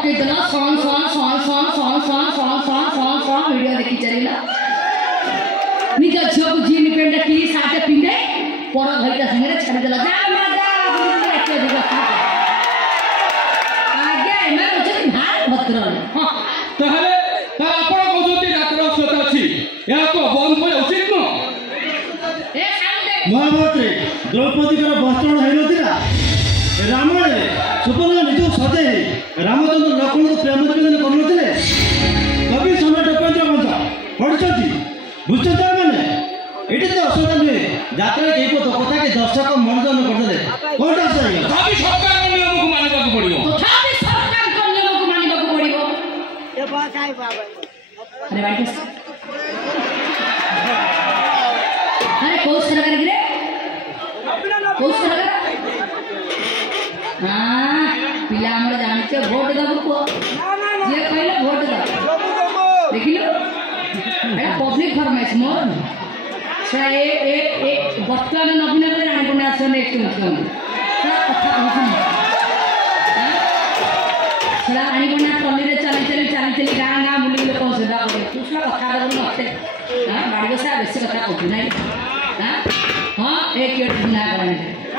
पकई देला सॉन सॉन सॉन सॉन सॉन सॉन सॉन सॉन सॉन सॉन वीडियो देखि चलिला निज झियो को जीन पेंट टी शर्ट पिंदे पर भइका संगे छाडी देला जा मजा एके दिगा आगे मैं उचित भाग भद्र हां ताहले तार आपण कहउती रात्र सत अछि या को बंद करे उचित न ए साउंड महाभारत द्रौपदी का वस्त्रण है नथिला रामायण सुपर्णा निज सजे रामचंद्र लक्ष्मण को प्रेम निवेदन करनथिले कवि सम्राट उपेंद्र वंश पढ़छथि बुझछथि माने एटी तो असदा नुहे जात्रा के कथा के दर्शक मनोरंजन करदे कोनटा सही तथापि सरकार नियम को मानिबा को पड़ियो तथापि सरकार को नियम को मानिबा को पड़ियो ये बात है बाबा अरे भाई अरे कौन सरकार गिरे कौन सरकार हां पिला हमर जानते वोट दबो को जे कहले वोट दब देखिलो एटा पब्लिक फरमाइश मोर से ए वर्तमान नवीन रे जानि कोना से नेक्स्ट मुख्यमंत्री सा कथा कहू सेला आनी कोना टली रे चली गां गां बुली लोक सेदा करे तू सेला कथा दबो मते हां बाड़ी बसा बेसी कथा कहू नै हां हां एक केट ना करने